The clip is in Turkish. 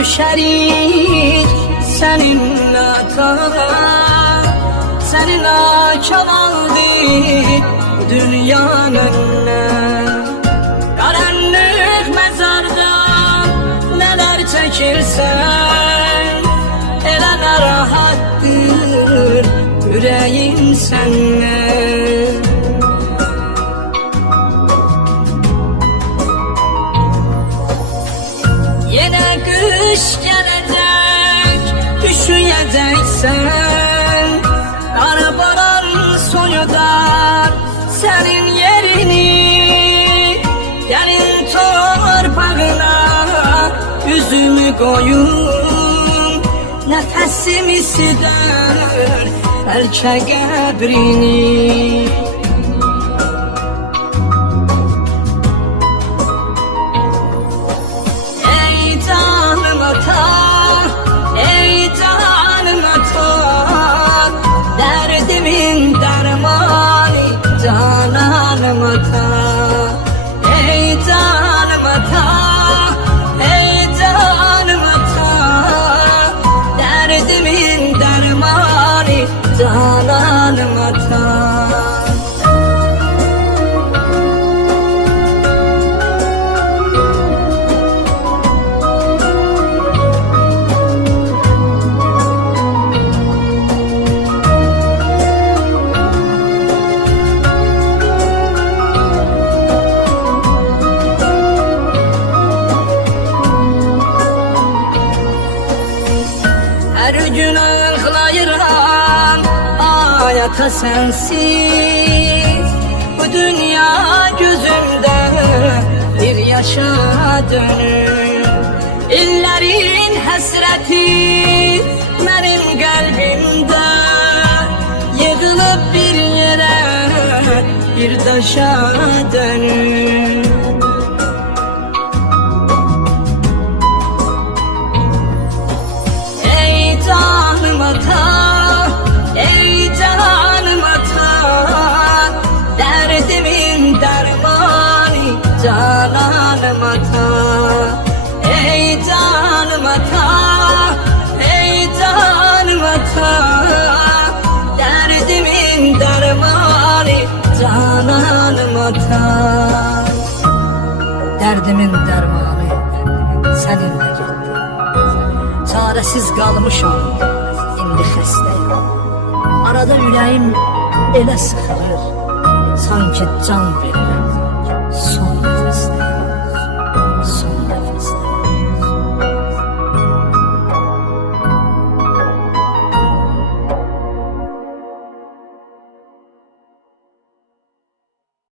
düşerik seninle ata. Seninle kamaldı dünyanın önüne. Karanlık mezardan neler çekirsen, elene rahattır yüreğim seninle. Yine kış gelecek, üşüyeceksen, kara baran soyudar senin yerini. Gelin torpağına yüzümü koyun, nefesimi siler belki kabrini. Ey canım ata, ey canım ata, derdimin dermanı cananım ata. Ey canım ata, ey canım ata, derdimin dermanı cananım ata. Her gün ağlayıram hayata sensiz. Bu dünya gözümde bir yaşa dönür. İllerin hasreti benim kalbimde, yığılıp bir yere bir taşa dönür. Canım ata, ey canım ata, derdimin dermanı cananım ata. Ey canım ata, ey canım ata, derdimin dermanı cananım ata. Derdimin dermanı seninle gitti. Çaresiz kalmışam, indi xəstəyəm. Arada ürəyim elə sıxılır, sanki can verirəm.